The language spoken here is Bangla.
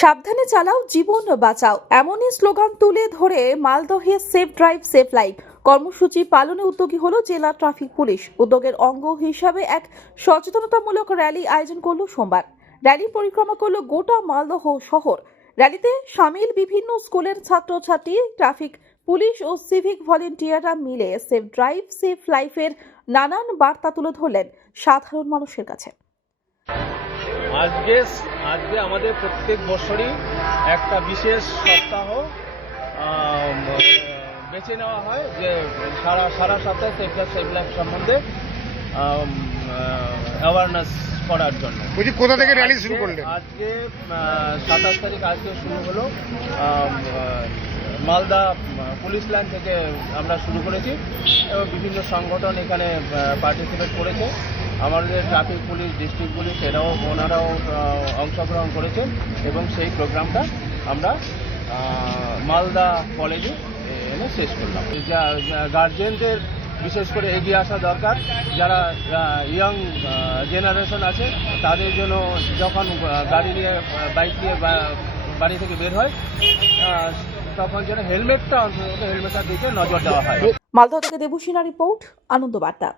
সাবধানে চালাও, জীবন বাঁচাও। এমনই স্লোগান তুলে ধরে মালদহে সেফ ড্রাইভ, সেফ লাইফ। কর্মসূচি পালনে উদ্যোগী হলো জেলা ট্রাফিক পুলিশ। উদ্যোগের অঙ্গ হিসাবে এক সচেতনতামূলক র্যালি আয়োজন করল সোমবার। র্যালি পরিক্রমা করল গোটা মালদহ শহর। র্যালিতে সামিল বিভিন্ন স্কুলের ছাত্রছাত্রী, ট্রাফিক পুলিশ ও সিভিক ভলেন্টিয়াররা মিলে সেফ ড্রাইভ, সেফ লাইফের নানান বার্তা তুলে ধরলেন সাধারণ মানুষের কাছে। আজকে আজকে আমাদের প্রত্যেক বছরই একটা বিশেষ সপ্তাহ বেছে নেওয়া হয় যে সারা সারা সপ্তাহে সেফ সেফ লাইফ সম্বন্ধে অ্যাওয়ারনেস করার জন্য। বলছি কোথা থেকে র্যালি শুরু করলেন? আজকে সাতাশ তারিখ আজকে শুরু হলো। মালদা পুলিশ লাইন থেকে আমরা শুরু করেছি। এবং বিভিন্ন সংগঠন এখানে পার্টিসিপেট করেছে। আমাদের ট্রাফিক পুলিশ ডিস্ট্রিক্ট পুলিশ, এরাও, ওনারাও অংশগ্রহণ করেছেন এবং সেই প্রোগ্রামটা আমরা মালদা কলেজে এনে শেষ করলাম। গার্জেনদের বিশেষ করে এগিয়ে আসা দরকার, যারা ইয়ং জেনারেশন আছে, তাদের জন্য যখন গাড়ি নিয়ে বাইক নিয়ে বাড়ি থেকে বের হয় তখন যেন হেলমেটটা অন্তত হেলমেটটা দিতে নজর দেওয়া হয়। মালদহ থেকে দেবুসিনা রিপোর্ট আনন্দ বার্তা